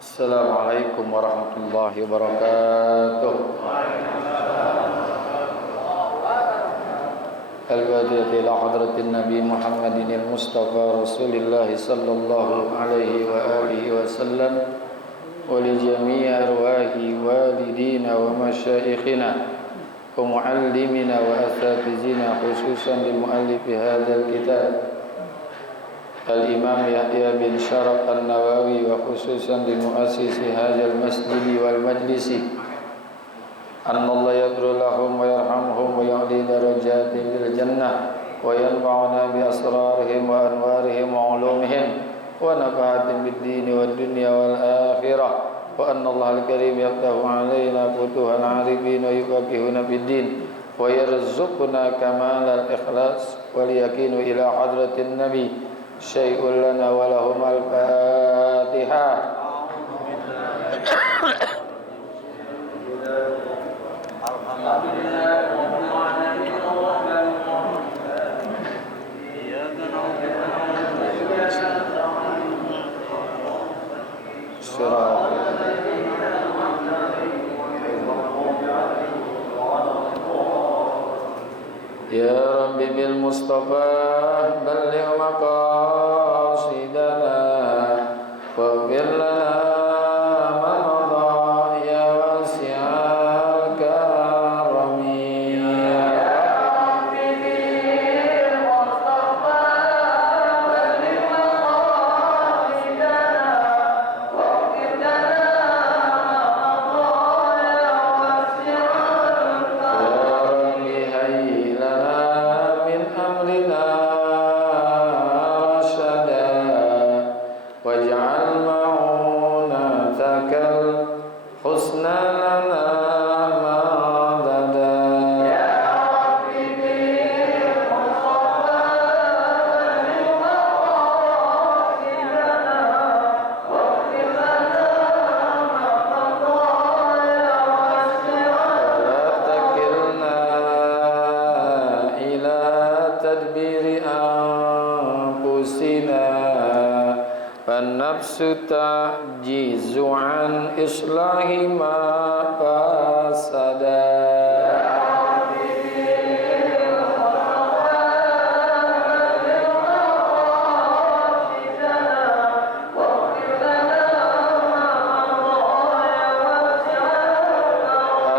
Assalamualaikum warahmatullahi wabarakatuh. Al-Fatihah ila hadratin Nabi Muhammadin al-Mustafa Rasulillah sallallahu alaihi wa alihi wa sallam wa li jami'i arwahi walidina wa masyayikhina wa muallimina wa asatizina khususan lil muallifi hadzal kitab Al-Imam Yahya bin Syaraf An-Nawawi wa khususan li muassisi hadzal masjid wal majlisi annallahu yaghfir lahum wa yarhamhum wa ya'li darajatihim fil jannah wa yanfa'una bi asrarihim wa anwarihim wa ulumihim wa nafa'atin bid din wad dunya wal akhirah wa annallaha al-karim yaftahu 'alaina futuhal 'arifin wa yufaqihuna fid din wa yarzuquna kamalal ikhlas wal yaqinu ila hadratin nabi syai'un lana wa lahum al-fatihah. Ya Rabbi bil Mustafa balligh maqasidana waghfir lana ma madha ya wasi'al karami ya Rabbi bil Mustafa balligh maqasidana waghfir lana ma madha ya wasi'al karami ya Rabbi أمرنا رشدا واجعل معونتك الحسنى لنا مددا يا ربي بالمصطفى بمقاصدنا واغفر لنا ما مضى يا واسع ولا تكلنا إلى تدبير أنفسنا فالنفس تعجز عن إصلاح ما فسدا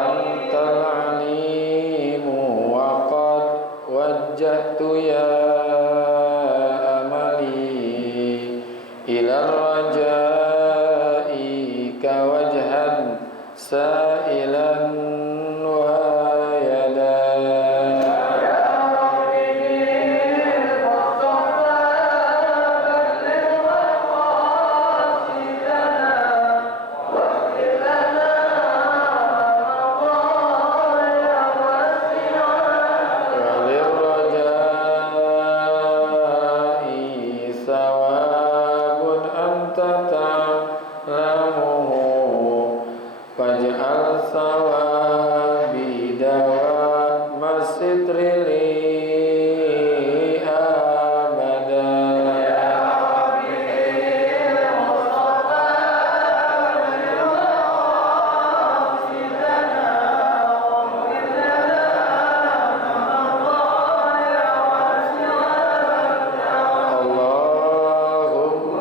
أنت العليم وقد وجهت يا أملي إلى الرجاء كوجها سائلا ويدا يا ربي بالمصطفى بلغ مقاصدنا واغفر لنا ما مضى يا واسع وللرجاء ثواب أنت تعلمه فاجعل ثوابي دوام الستر لي أبدا يا ربي المصطفى بلغ مقاصدنا واغفر لنا ما مضى يا واسع اللهم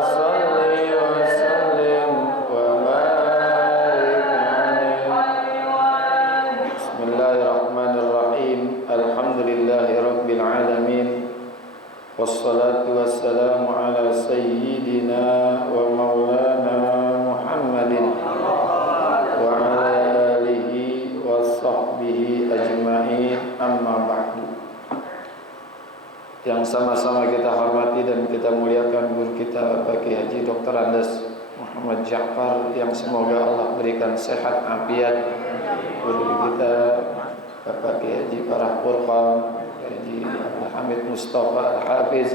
صل وسلم وبارك عليه. Bismillahirrahmanirrahim. Alhamdulillahi rabbil alamin. Wassalatu wassalamu ala sayyidina wa maulana Muhammadin wa ala alihi wa sahbihi ajma'in, amma ba'du. Yang sama-sama kita hormati dan kita muliakan guru kita Pak Kiai Haji Dr. Andes Muhammad Ja'far, yang semoga Allah berikan sehat afiat. Guru kita Bapak Kiai Haji Farah Furqan, Haji Abdul Hamid Mustafa Al-Hafiz,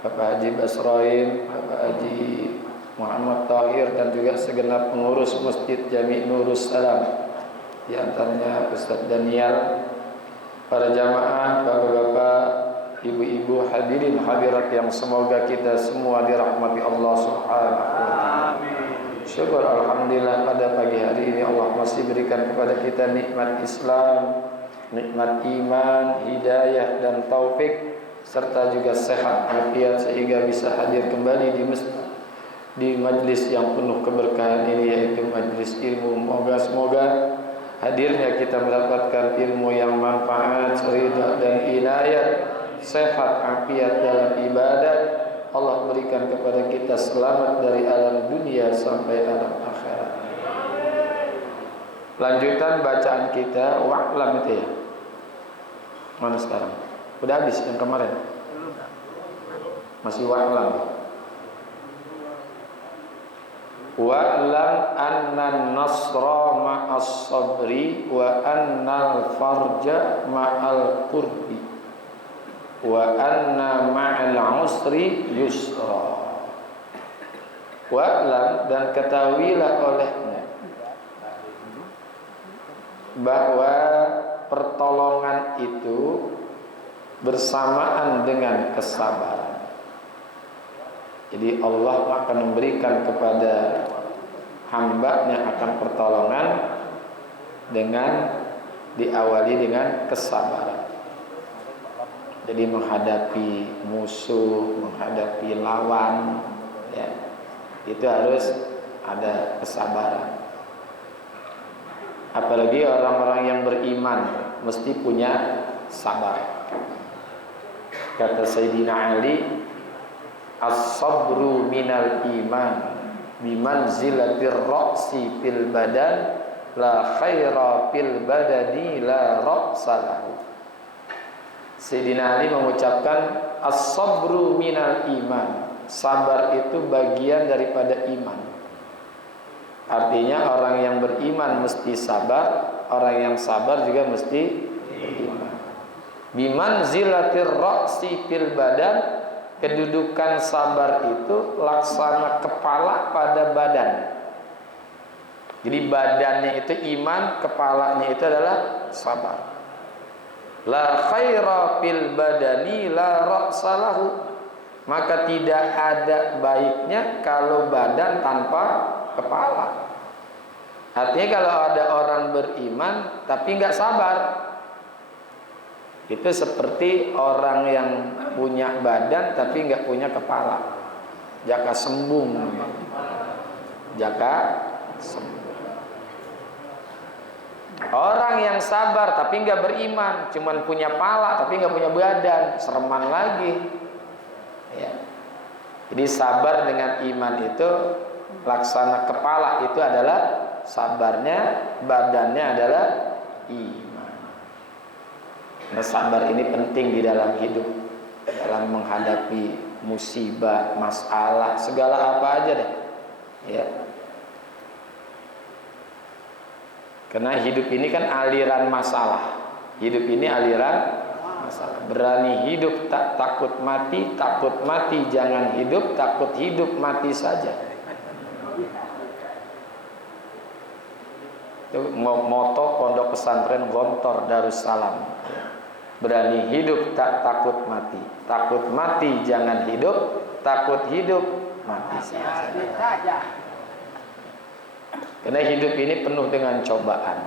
Bapak Haji Basrain, Bapak Haji Muhammad Tahir, dan juga segenap pengurus Masjid Jami' Nurus Salam, di antaranya Ustaz Daniel, para jamaah, bapak-bapak, ibu-ibu, hadirin hadirat yang semoga kita semua dirahmati Allah Subhanahu wa taala. Amin. bersyukur alhamdulillah pada pagi hari ini Allah masih berikan kepada kita nikmat Islam, nikmat iman, hidayah dan taufik serta juga sehat walafiat sehingga bisa hadir kembali di majlis yang penuh keberkahan ini, yaitu majlis ilmu. Semoga hadirnya kita mendapatkan ilmu yang manfaat, ridha dan inayah, sehat afiat dalam ibadat. Allah berikan kepada kita selamat dari alam dunia sampai alam akhirat. Lanjutan bacaan kita wa'lam itu ya. Mana sekarang? Udah habis yang kemarin? Masih wa'lam. Wa'lam anna nasra ma'as sabri wa annal farja ma'al qurbi wa anna ma'al usri yusra. Wa'lam, dan ketahuilah olehnya bahwa pertolongan itu bersamaan dengan kesabaran. Jadi Allah akan memberikan kepada hamba-Nya akan pertolongan dengan diawali dengan kesabaran. Jadi menghadapi musuh, menghadapi lawan, ya, itu harus ada kesabaran. Apalagi orang-orang yang beriman mesti punya sabar. Kata Sayyidina Ali, as-sabru minal iman bimanzilatir ra'si fil badan la khaira fil badani la ra'sa lahu. Sayyidina Ali mengucapkan as-sabru minal iman, sabar itu bagian daripada iman. Artinya orang yang beriman mesti sabar, orang yang sabar juga mesti beriman. Bimanzilatir ra'si fil badan, kedudukan sabar itu laksana kepala pada badan. Jadi badannya itu iman, kepalanya itu adalah sabar. La khaira fil badani la ra'sa lahu, maka tidak ada baiknya kalau badan tanpa kepala. Artinya kalau ada orang beriman tapi nggak sabar, itu seperti orang yang punya badan tapi nggak punya kepala. Jaka sembung, jaka sembung. Orang yang sabar tapi nggak beriman, cuman punya pala tapi nggak punya badan, sereman lagi. Ya. Jadi sabar dengan iman itu laksana kepala itu adalah sabarnya, badannya adalah iman. Nah, sabar ini penting di dalam hidup, dalam menghadapi musibah, masalah, segala apa aja deh. Ya. Karena hidup ini kan aliran masalah. Hidup ini aliran masalah. Berani hidup tak takut mati, takut mati jangan hidup, takut hidup mati saja. Itu moto Pondok Pesantren Gontor Darussalam. Berani hidup tak takut mati, takut mati jangan hidup, takut hidup mati saja. Karena hidup ini penuh dengan cobaan.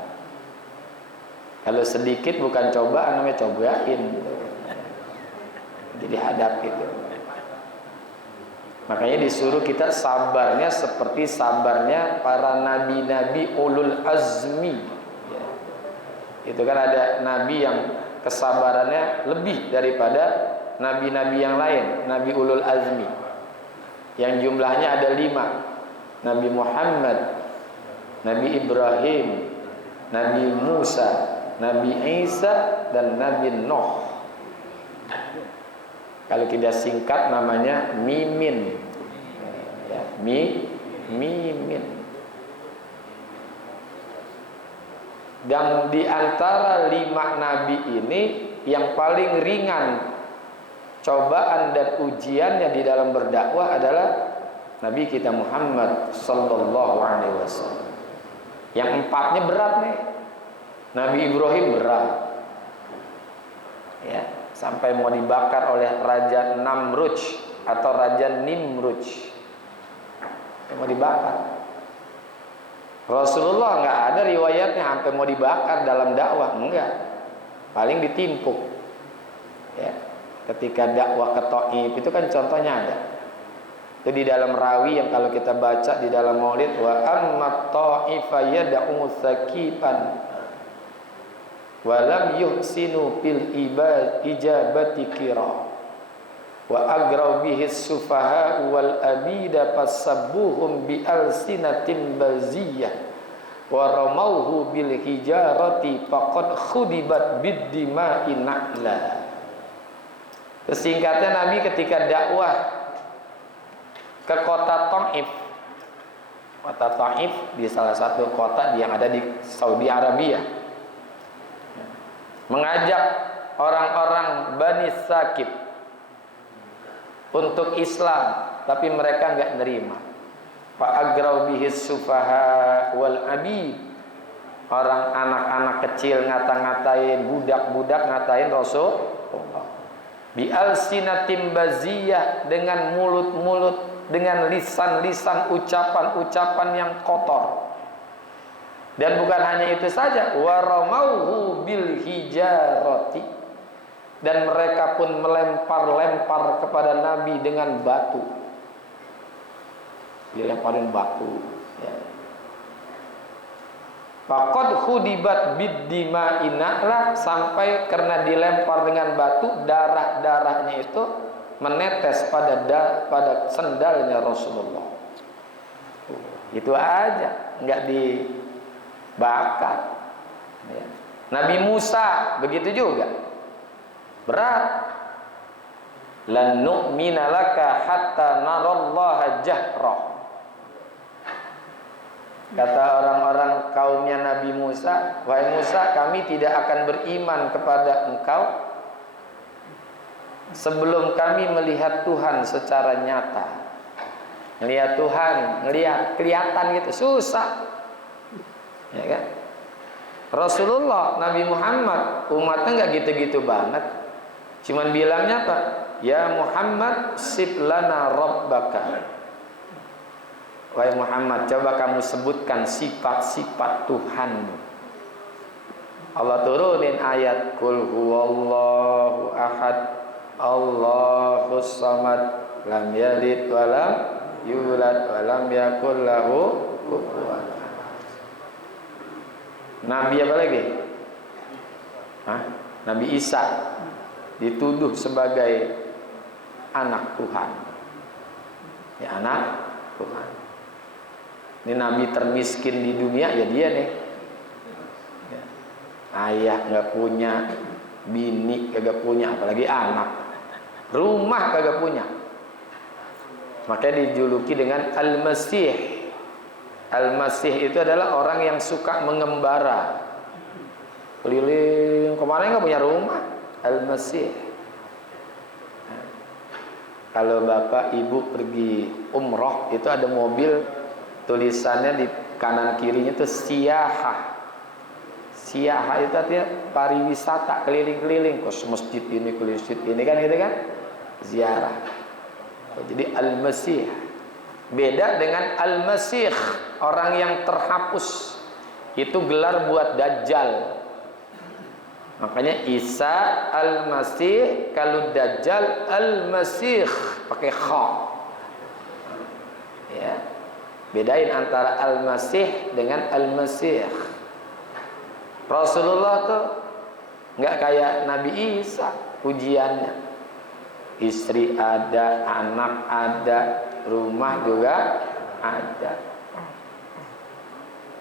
Kalau sedikit bukan cobaan, namanya cobain. Jadi hadapi itu. Makanya disuruh kita sabarnya seperti sabarnya para nabi-nabi ulul azmi. Ya. Itu kan ada nabi yang kesabarannya lebih daripada nabi-nabi yang lain, nabi ulul azmi, yang jumlahnya ada 5. Nabi Muhammad, Nabi Ibrahim, Nabi Musa, Nabi Isa, dan Nabi Nuh. Kalau kita singkat namanya Mimin, ya, Mimin. Dan di antara 5 nabi ini yang paling ringan cobaan dan ujiannya di dalam berdakwah adalah Nabi kita Muhammad sallallahu alaihi wasallam. Yang 4-nya berat nih. Nabi Ibrahim berat. Ya, sampai mau dibakar oleh Raja Namruj atau Raja Nimruj. Mau dibakar. Rasulullah nggak ada riwayatnya sampai mau dibakar dalam dakwah, enggak. Paling ditimpuk. Ya. Ketika dakwah ke Thaif itu kan contohnya ada. Itu di dalam rawi yang kalau kita baca di dalam Maulid, wa amma ta'ifa yad'u sakiban wa lam yuhsinu fil ijabati kira wa agraw bihi sufaha wal abida fasabbuhum bi alsinatin baziyah wa ramauhu bil hijarati faqad khudibat bid dima'i na'la. Singkatnya, Nabi ketika dakwah ke kota Thaif. Kota Thaif di salah satu kota yang ada di Saudi Arabia, mengajak orang-orang Bani Sakib untuk Islam, tapi mereka enggak nerima. Fa agraw bihis sufaha wal abid. Orang anak-anak kecil ngata-ngatain, budak-budak ngatain Rasulullah. Bi alsinatim baziyah, dengan mulut-mulut, dengan lisan-lisan, ucapan-ucapan yang kotor. Dan bukan hanya itu saja, waramauhu bil hijarati, dan mereka pun melempar-lempar kepada Nabi dengan batu. Dilemparin batu, ya. Faqad khudibat bid-dima'i na'la, sampai karena dilempar dengan batu, darah-darahnya itu menetes pada sendalnya Rasulullah. Itu aja, enggak dibakar. Ya. Nabi Musa begitu juga, berat. Lan nu'mina laka hatta narallaha jahra. Kata orang-orang kaumnya Nabi Musa, wahai Musa, kami tidak akan beriman kepada engkau sebelum kami melihat Tuhan secara nyata. Melihat Tuhan, kelihatan gitu, susah. Ya kan? Rasulullah, Nabi Muhammad, umatnya nggak gitu-gitu banget. Cuman bilangnya apa? Ya Muhammad, sib lana rabbaka. Wahai Muhammad, coba kamu sebutkan sifat-sifat Tuhanmu. Allah turunin ayat, Qul huwallahu ahad, Allahus samad, lam yalid wa lam yulad wa lam yakul lahu kufuwan ahad. Nabi apa lagi? Nabi Isa dituduh sebagai anak Tuhan. Ya, anak Tuhan. Ini Nabi termiskin di dunia, ya dia nih. Ya. Ayah nggak punya, bini kagak punya, apalagi anak. Rumah kagak punya. Makanya dijuluki dengan Al-Masih. Al-Masih itu adalah orang yang suka mengembara, keliling kemana, nggak punya rumah. Al-Masih. Nah, kalau bapak ibu pergi umroh, itu ada mobil tulisannya di kanan kirinya itu siyahah. Siyahah itu artinya pariwisata, keliling-keliling ke masjid ini, ke masjid ini, kan gitu kan, ziarah. Jadi Al-Masih beda dengan Al-Masih, orang yang terhapus. Itu gelar buat Dajjal. Makanya Isa Al-Masih, kalau Dajjal Al-Masih pakai kha. Ya. Bedain antara Al-Masih dengan Al-Masih. Rasulullah tuh nggak kayak Nabi Isa ujiannya. Istri ada, anak ada, rumah juga ada.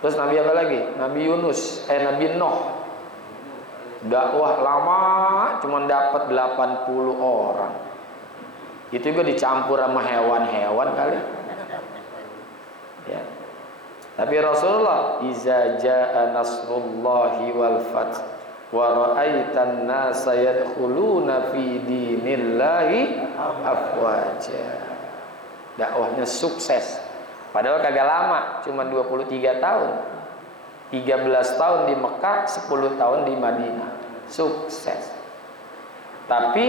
Terus Nabi apa lagi? Nabi Yunus, Nabi Nuh. Dakwah lama cuma dapat 80 orang. Itu juga dicampur sama hewan-hewan kali. Ya. Tapi Rasulullah, iza jaa nasrullahi wal fath wa ra'aitan nasa yadkhuluna fi dinillahi afwaja. Dakwahnya sukses. Padahal kagak lama, cuma 23 tahun. 13 tahun di Mekah, 10 tahun di Madinah. Sukses. Tapi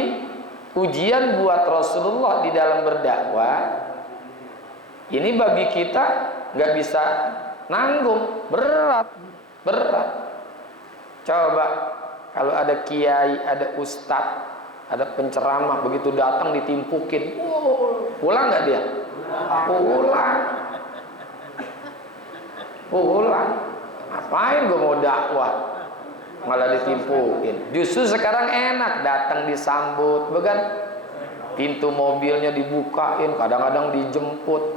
ujian buat Rasulullah di dalam berdakwah ini bagi kita nggak bisa nanggung, berat. Coba kalau ada kiai, ada ustadz, ada penceramah, begitu datang ditimpukin, pulang nggak dia? Pulang. Ngapain gue mau dakwah malah ditimpukin? Justru sekarang enak, datang disambut, bukan? Pintu mobilnya dibukain, kadang-kadang dijemput,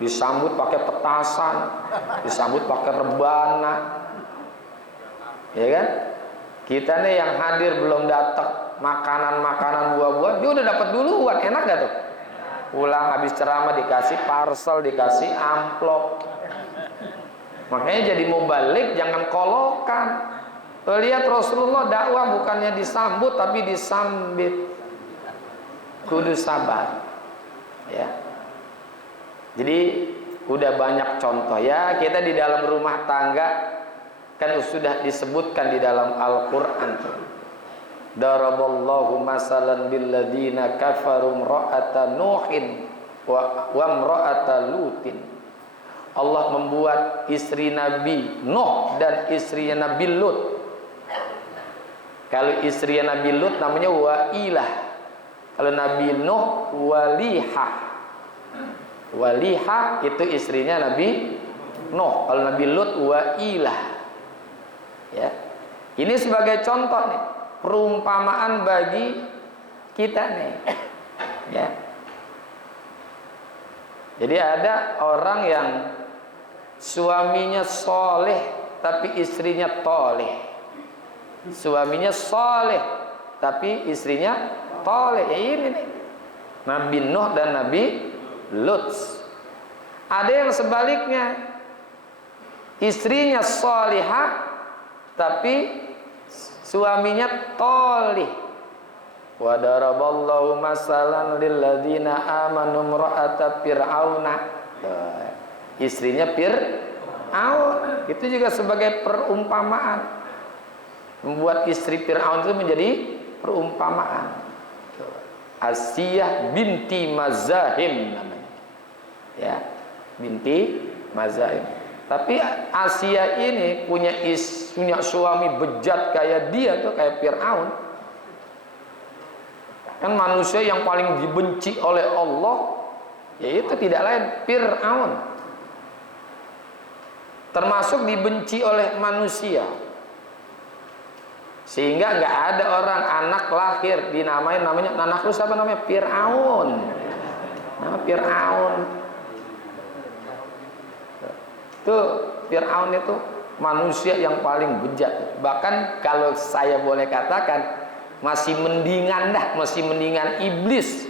disambut pakai petasan, disambut pakai rebana, ya kan? Kita nih yang hadir belum datang, makanan buah-buahan dia udah dapat duluan, enak gak tuh? Pulang habis ceramah dikasih parcel, dikasih amplop. Makanya jadi mubalik, jangan kolokan. Lihat Rasulullah dakwah bukannya disambut tapi disambit. Kudu sabar, ya. Jadi udah banyak contoh ya, kita di dalam rumah tangga kan sudah disebutkan di dalam Al-Qur'an. Daraballahu masalan lilladzina kafaru imra'ata Nuhin wa imra'ata Lutin. Allah membuat istri Nabi Nuh dan istrinya Nabi Lut. Kalau istrinya Nabi Lut namanya Wailah. Kalau Nabi Nuh Walihah. Walihah itu istrinya Nabi Nuh. Kalau Nabi Lut Wailah. Ya. Ini sebagai contoh nih, perumpamaan bagi kita nih. Ya. Jadi ada orang yang suaminya soleh tapi istrinya toleh. Suaminya soleh tapi istrinya toleh. Ya ini nih, Nabi Nuh dan Nabi Lut. Ada yang sebaliknya, istrinya solihah tapi suaminya toleh. Wa daraballahu masalan lilladzina amanu imra'ata fir'auna. Istrinya Fir'aun. Itu juga sebagai perumpamaan. Membuat istri Fir'aun itu menjadi perumpamaan. Asiyah binti Mazahim namanya. Ya, binti Mazahim. Tapi Asia ini punya suami bejat kayak dia tuh, kayak Fir'aun. Kan manusia yang paling dibenci oleh Allah yaitu tidak lain Fir'aun. Termasuk dibenci oleh manusia. Sehingga nggak ada orang anak lahir dinamain namanya anak lu siapa namanya? Fir'aun. Nama Fir'aun. Tuh Fir'aun itu manusia yang paling bejat. Bahkan kalau saya boleh katakan masih mendingan iblis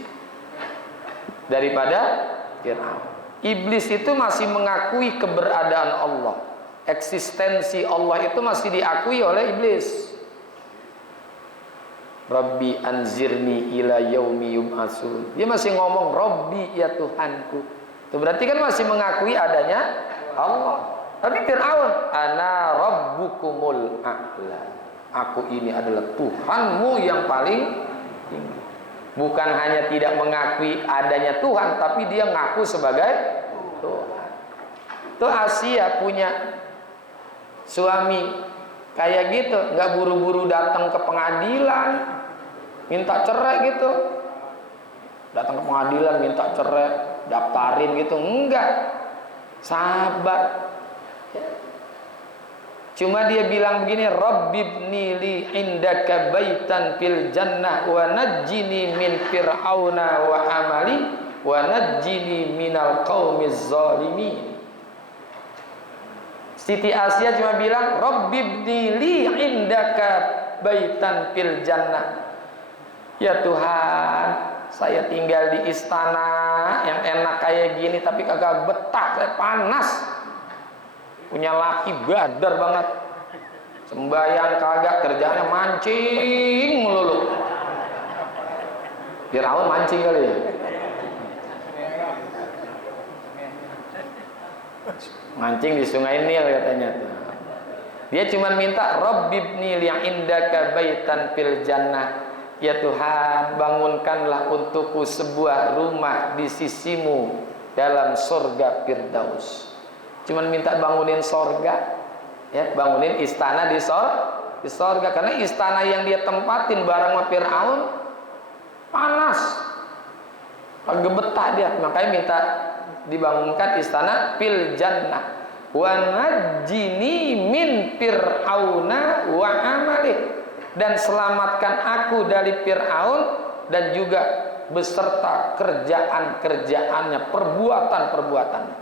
daripada Fir'aun. Iblis itu masih mengakui keberadaan Allah. Eksistensi Allah itu masih diakui oleh iblis. Rabbi anzirni ila yaumi yub'atsun. Dia masih ngomong Rabbi, ya Tuhanku. Itu berarti kan masih mengakui adanya Allah. Tapi Fir'aun, ana rabbukumul a'la. Aku ini adalah Tuhanmu yang paling tinggi. Bukan hanya tidak mengakui adanya Tuhan, tapi dia ngaku sebagai Tuhan. Itu Asia punya suami kayak gitu, nggak buru-buru datang ke pengadilan minta cerai gitu. Datang ke pengadilan minta cerai, daftarin gitu, enggak. Sabar. Cuma dia bilang begini, Rabbibni li indaka baitan fil jannah wa najjini min fir'auna wa amali wa najjini minal qaumiz zalimin. Siti Asia cuma bilang, Rabbibni li indaka baitan fil jannah. Ya Tuhan, saya tinggal di istana yang enak kayak gini tapi kagak betah, saya panas. Punya laki badar banget, sembahyang kagak, kerjanya mancing melulu. Fir'aun mancing kali ya. Mancing di sungai Nil katanya. Dia cuma minta Rabbibni li indaka baitan fil jannah. Ya Tuhan, bangunkanlah untukku sebuah rumah di sisimu dalam surga Firdaus. Cuman minta bangunin sorga, ya, bangunin istana di sorga. Karena istana yang dia tempatin bareng sama Fir'aun panas, agak betah dia. Makanya minta dibangunkan istana fil jannah. Wa najjini min fir'auna wa amalih, dan selamatkan aku dari Fir'aun dan juga beserta kerjaan-kerjaannya, perbuatan-perbuatannya,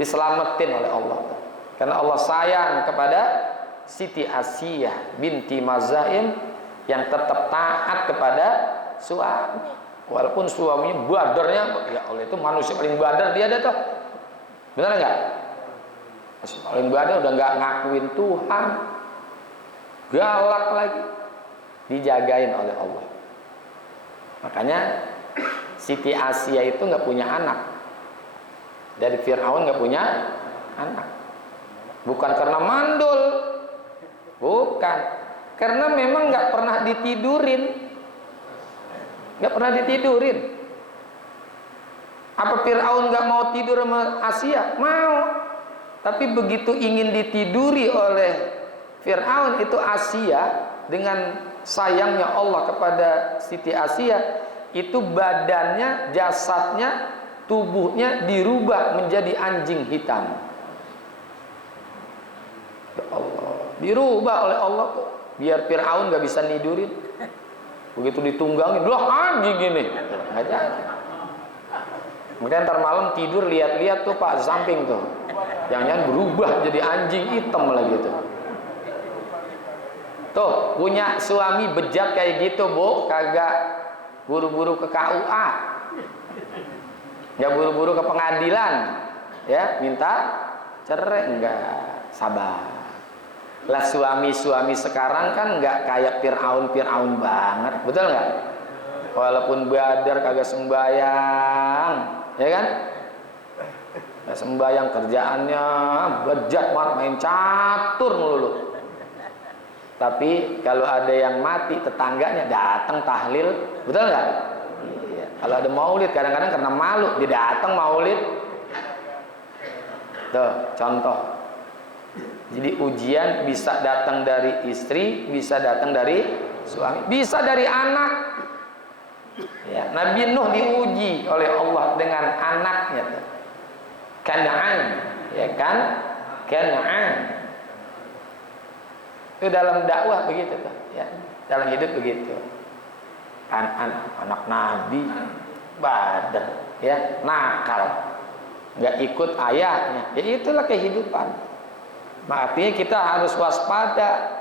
diselamatin oleh Allah. Karena Allah sayang kepada Siti Asiyah binti Mazain yang tetap taat kepada suami, walaupun suaminya badarnya, ya Allah, itu manusia paling badar dia ada tuh, benar nggak? Paling badar udah nggak ngakuin Tuhan, galak lagi, dijagain oleh Allah. Makanya Siti Asia itu nggak punya anak, dari Fir'aun nggak punya anak, bukan karena mandul, bukan, karena memang nggak pernah ditidurin, nggak pernah ditidurin. Apa Fir'aun nggak mau tidur sama Asia? Mau, tapi begitu ingin ditiduri oleh Fir'aun itu Asia, dengan sayangnya Allah kepada Siti Asia, itu badannya, jasadnya, tubuhnya dirubah menjadi anjing hitam. Ya Allah, dirubah oleh Allah tuh, biar Fir'aun gak bisa nidurin. Begitu ditunggangin, loh anjing gini, nggak jadi. Makanya ntar malam tidur lihat-lihat tuh Pak samping tuh, jangan-jangan berubah jadi anjing hitam lagi tuh. Tuh punya suami bejat kayak gitu Bu, kagak buru-buru ke KUA, nggak buru-buru ke pengadilan, ya minta cerai, enggak, sabar. Lah suami-suami sekarang kan nggak kayak Fir'aun banget, betul nggak? Walaupun badar kagak sembayang, ya kan? Nggak sembayang, kerjaannya bejat banget, main catur melulu. Tapi kalau ada yang mati, tetangganya datang tahlil, betul nggak? Iya. Kalau ada maulid, kadang-kadang karena malu dia datang maulid. Tuh contoh. Jadi ujian bisa datang dari istri, bisa datang dari suami, bisa dari anak. Ya, Nabi Nuh diuji oleh Allah dengan anaknya, Kan'an, ya kan? Kan'an. Itu dalam dakwah begitu tuh, ya, dalam hidup begitu. Anak Nabi badar, ya, nakal, nggak ikut ayahnya, ya itulah kehidupan. Artinya kita harus waspada.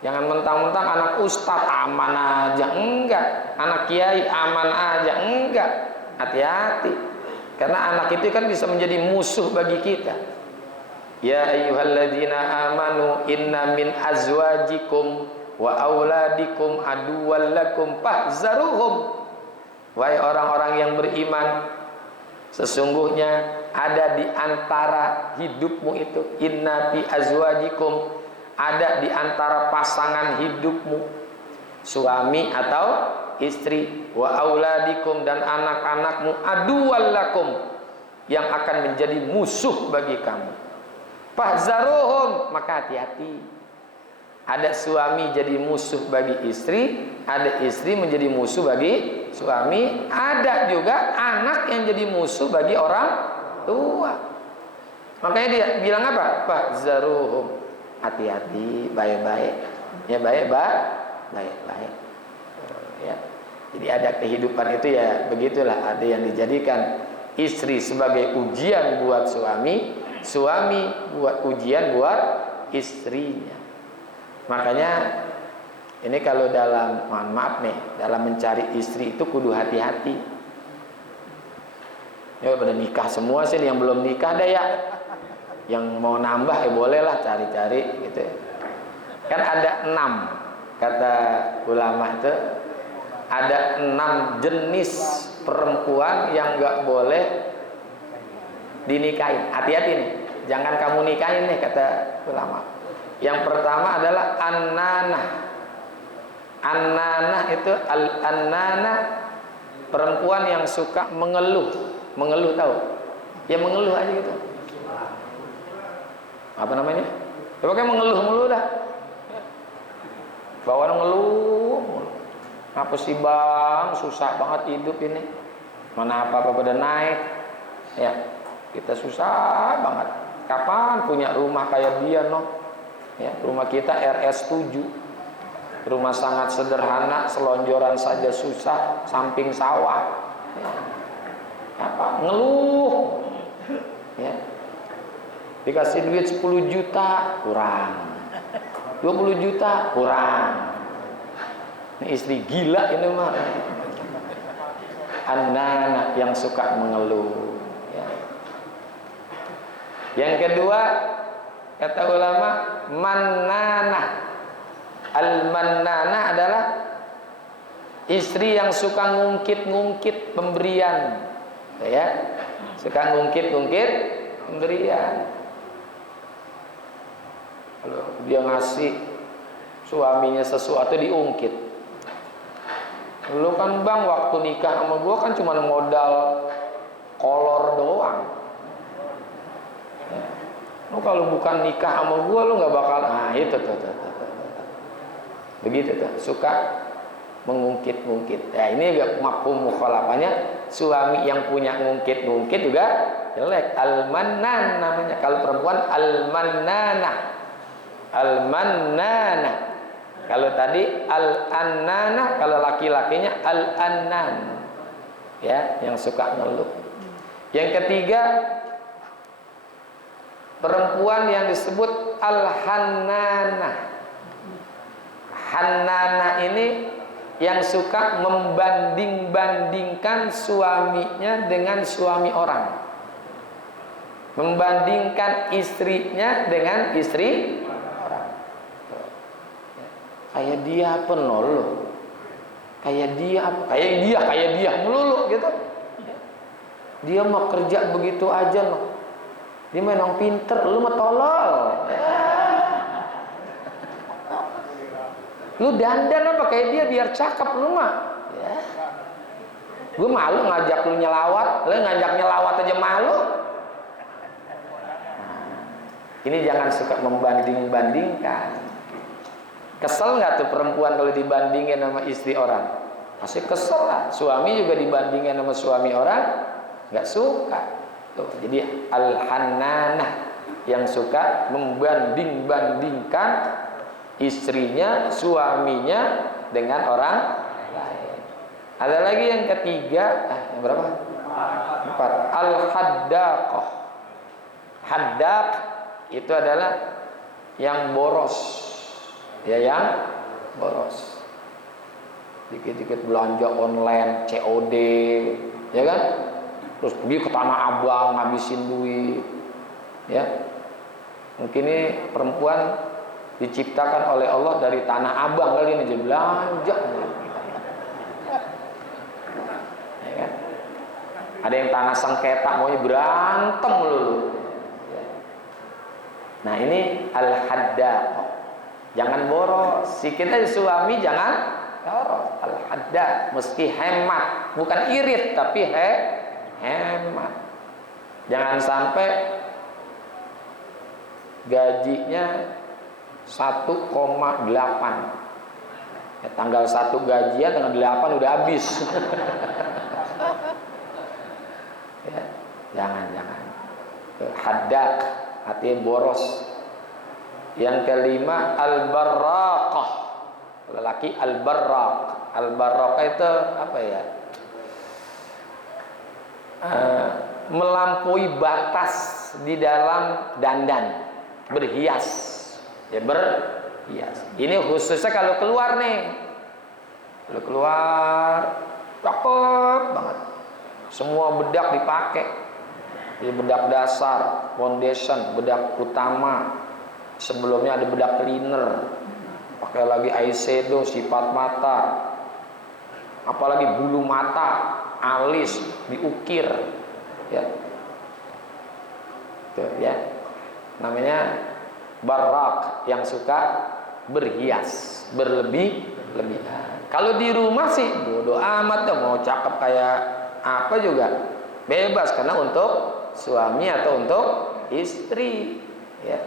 Jangan mentang-mentang anak ustadz aman aja, enggak. Anak kiai aman aja, enggak. Hati-hati, karena anak itu kan bisa menjadi musuh bagi kita. Ya ayyuhalladzina amanu inna min azwajikum wa auladikum aduwwan lakum fahzaruhum. Wahai orang-orang yang beriman, sesungguhnya ada di antara hidupmu itu, inna fi azwajikum, ada di antara pasangan hidupmu, suami atau istri, wa auladikum, dan anak-anakmu, aduwwan lakum, yang akan menjadi musuh bagi kamu. Fahzaruhum, maka hati-hati. Ada suami jadi musuh bagi istri, ada istri menjadi musuh bagi suami, ada juga anak yang jadi musuh bagi orang tua. Makanya dia bilang apa? Fahzaruhum, hati-hati, baik-baik. Ya baik-baik. Ya. Jadi ada kehidupan itu ya begitulah, ada yang dijadikan istri sebagai ujian buat suami, suami buat ujian buat istrinya. Makanya ini kalau dalam, mohon maaf nih, dalam mencari istri itu kudu hati-hati. Ya pada nikah semua sih, yang belum nikah deh ya, yang mau nambah ya bolehlah cari-cari gitu. Kan ada 6 kata ulama itu, ada 6 jenis perempuan yang nggak boleh dinikahin. Hati-hati nih, jangan kamu nikahin nih kata ulama. Yang pertama adalah an-nanah. An-nanah itu an-nanah, perempuan yang suka mengeluh. Mengeluh, tahu? Ya mengeluh aja gitu. apa namanya? Ya pokoknya mengeluh mulu dah. Bawaan ngeluh mulu. Apa sih bang, susah banget hidup ini. Mana apa-apa pada naik. Ya, kita susah banget. Kapan punya rumah kayak dia no? Ya, rumah kita RS7. Rumah sangat sederhana, selonjoran saja susah, samping sawah. Ya. Apa? Ngeluh. Ya. Dikasih duit 10 juta, kurang. 20 juta, kurang. Ini istri gila ini mah. Anak-anak yang suka mengeluh. Ya. Yang kedua, kata ulama, mannanah. Al-mannanah adalah istri yang suka ngungkit-ngungkit pemberian. Ya, suka ngungkit-ngungkit pemberian. Kalau dia ngasih suaminya sesuatu diungkit. Lu kan bang waktu nikah sama gua kan cuma modal kolor doang. Ya. Lu kalau bukan nikah sama gua lu nggak bakal. Nah itu tuh. Begitu tuh, suka mengungkit-ungkit. Ya ini agak mafhum mukhalafahnya, suami yang punya ngungkit-ngungkit juga jelek. Al-mannan namanya. Kalau perempuan al-mannanah. Al-mannanah. Kalau tadi al-annanah, kalau laki-lakinya al-annan. Ya, yang suka ngeluh. Yang ketiga, perempuan yang disebut al-hannanah. Hannanah ini yang suka membanding-bandingkan suaminya dengan suami orang, membandingkan istrinya dengan istri orang. Kayak dia apa nolo, kayak dia melulu gitu. Dia mah kerja begitu aja loh, dia memang pinter, lu mah tolol. Lu dandan apa kayak dia biar cakep lu mah. Ya. Gue malu ngajak lu nyelawat, lu ngajak nyelawat aja malu. Nah, ini jangan suka membanding-bandingkan. Kesel nggak tuh perempuan kalau dibandingin sama istri orang? Pasti kesel lah. Suami juga dibandingin sama suami orang, nggak suka. Tuh, jadi al-hannanah yang suka membanding-bandingkan istrinya, suaminya dengan orang lain. Ada lagi yang ketiga, yang berapa? 4. Al-haddaqah. Haddaq itu adalah yang boros. Ya, yang boros. Dikit-dikit belanja online, COD, ya kan? Terus pergi ke Tanah Abang ngabisin duit. Ya. Mungkin ini perempuan diciptakan oleh Allah dari Tanah Abang kali ini jadi belanja. Ya kan? Ada yang tanah sengketa maunya berantem dulu. Nah ini al-haddaq. Jangan boros. Si kita suami jangan boros. Al-haddaq mesti hemat, bukan irit tapi hemat. Jangan sampai gajinya 1,8. Ya, tanggal 1 gajian, tanggal 8 udah habis. Ya, jangan. Haddaq, artinya boros. Yang kelima al-barraqah. Lelaki al-barraq. Al-barraqah itu apa ya? Melampaui batas di dalam dandan, berhias. Ya berhias. Ini khususnya kalau keluar nih. Kalau keluar cakep banget. Semua bedak dipakai. Jadi bedak dasar, foundation, bedak utama. Sebelumnya ada bedak cleaner. Pakai lagi eyeshadow, sifat mata. Apalagi bulu mata, alis diukir. Ya. Tuh ya. Namanya barak, yang suka berhias, berlebihan. Kalau di rumah sih bodo amat deh, mau cakep kayak apa juga bebas, karena untuk suami atau untuk istri. Ya.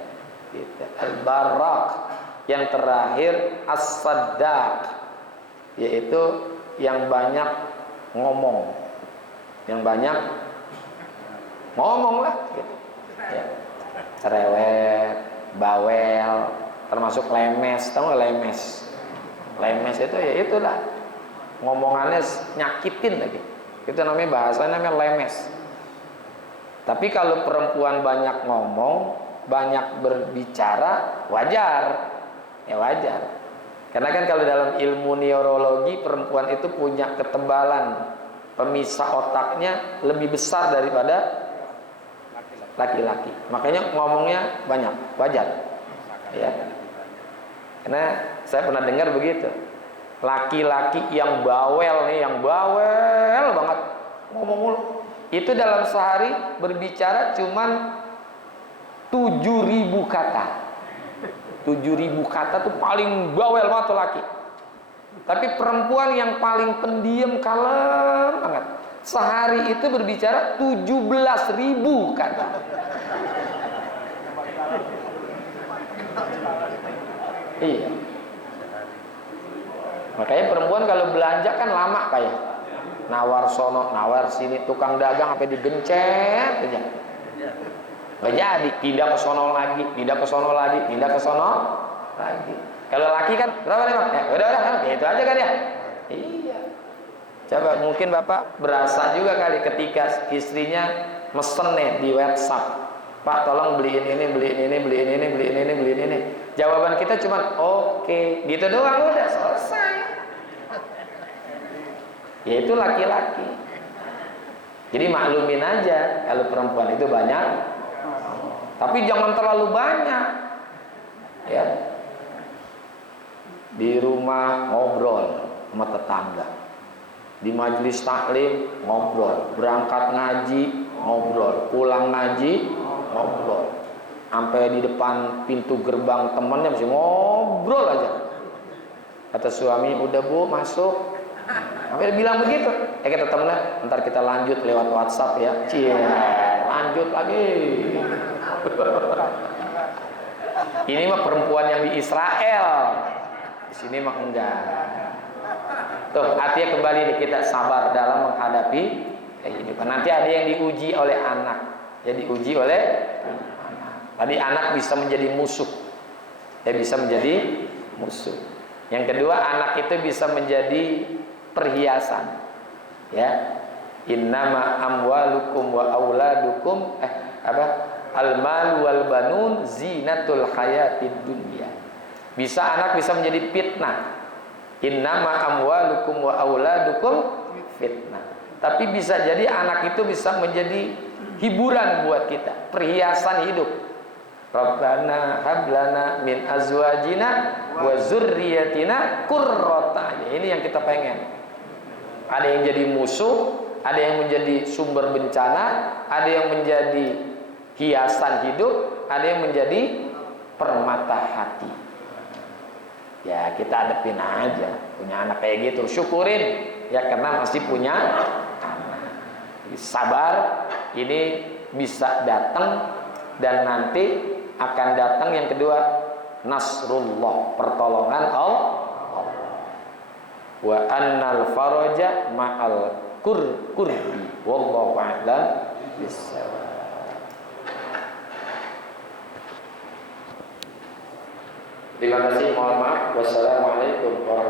Gitu. Al-Barrak. Yang terakhir As-Saddaq, yaitu yang banyak ngomong. Yang banyak ngomong lah gitu. Ya. Cerewet, bawel, termasuk lemes. Tahu nggak lemes? Lemes itu ya itulah, ngomongannya nyakitin lagi. Itu namanya bahasanya namanya lemes. Tapi kalau perempuan banyak ngomong, banyak berbicara, wajar. Ya wajar. Karena kan kalau dalam ilmu neurologi, perempuan itu punya ketebalan pemisah otaknya lebih besar daripada laki-laki. Makanya ngomongnya banyak, wajar. Ya. Karena saya pernah dengar begitu. Laki-laki yang bawel nih, yang bawel banget, ngomong mulu. Itu dalam sehari berbicara cuman 7.000 kata. 7.000 kata tuh paling bawel banget tuh laki. Tapi perempuan yang paling pendiam, kalem banget, sehari itu berbicara 17.000 kata. Iya. Makanya perempuan kalau belanja kan lama kayak nawar sono, nawar sini, tukang dagang sampai digencet aja. Nggak jadi, pindah ke sono lagi, pindah ke sono lagi, pindah ke sono lagi. Kalau laki kan berapa nih Bang? Ya udah, gitu aja kan ya. Iya. Coba mungkin Bapak berasa juga kali ketika istrinya mesen nih di WhatsApp. Pak tolong beliin ini, beliin ini, beliin ini, beliin ini, beliin ini. Jawaban kita cuma oke, gitu doang, udah selesai. Yaitu laki-laki. Jadi maklumin aja kalau perempuan itu banyak, tapi jangan terlalu banyak. Ya. Di rumah ngobrol sama tetangga, di majelis taklim ngobrol, berangkat ngaji ngobrol, pulang ngaji ngobrol, sampai di depan pintu gerbang temannya masih ngobrol aja. Kata suami, udah Bu masuk. Sampai bilang begitu. Kata temennya, ntar kita lanjut lewat WhatsApp ya. Cie, lanjut lagi. Ini mah perempuan yang di Israel. Di sini mah enggak. Tuh, artinya kembali nih, kita sabar dalam menghadapi kehidupan. Nanti ada yang diuji oleh anak. Ya diuji oleh anak. Tadi anak bisa menjadi musuh. Ya bisa menjadi musuh. Yang kedua, anak itu bisa menjadi perhiasan. Ya. Innama amwalukum wa auladukum al-mal wal banun zinatul hayatid dunya. Bisa anak bisa menjadi fitnah. Innama amwalukum wa auladukum fitnah. Tapi bisa jadi anak itu bisa menjadi hiburan buat kita, perhiasan hidup. Rabbana hablana min azwajina wa zurriyatina qurrata a'yun. Ini yang kita pengen. Ada yang jadi musuh, ada yang menjadi sumber bencana, ada yang menjadi hiasan hidup, ada yang menjadi permata hati. Ya kita hadapin aja. Punya anak kayak gitu, syukurin ya, karena masih punya anak. Jadi, sabar, ini bisa datang, dan nanti akan datang yang kedua, nasrullah, pertolongan Allah. Wa annal faraja ma'al kurbi wallahu a'lam bissawab. Terima kasih, mohon maaf. Wassalamualaikum warahmatullahi wabarakatuh.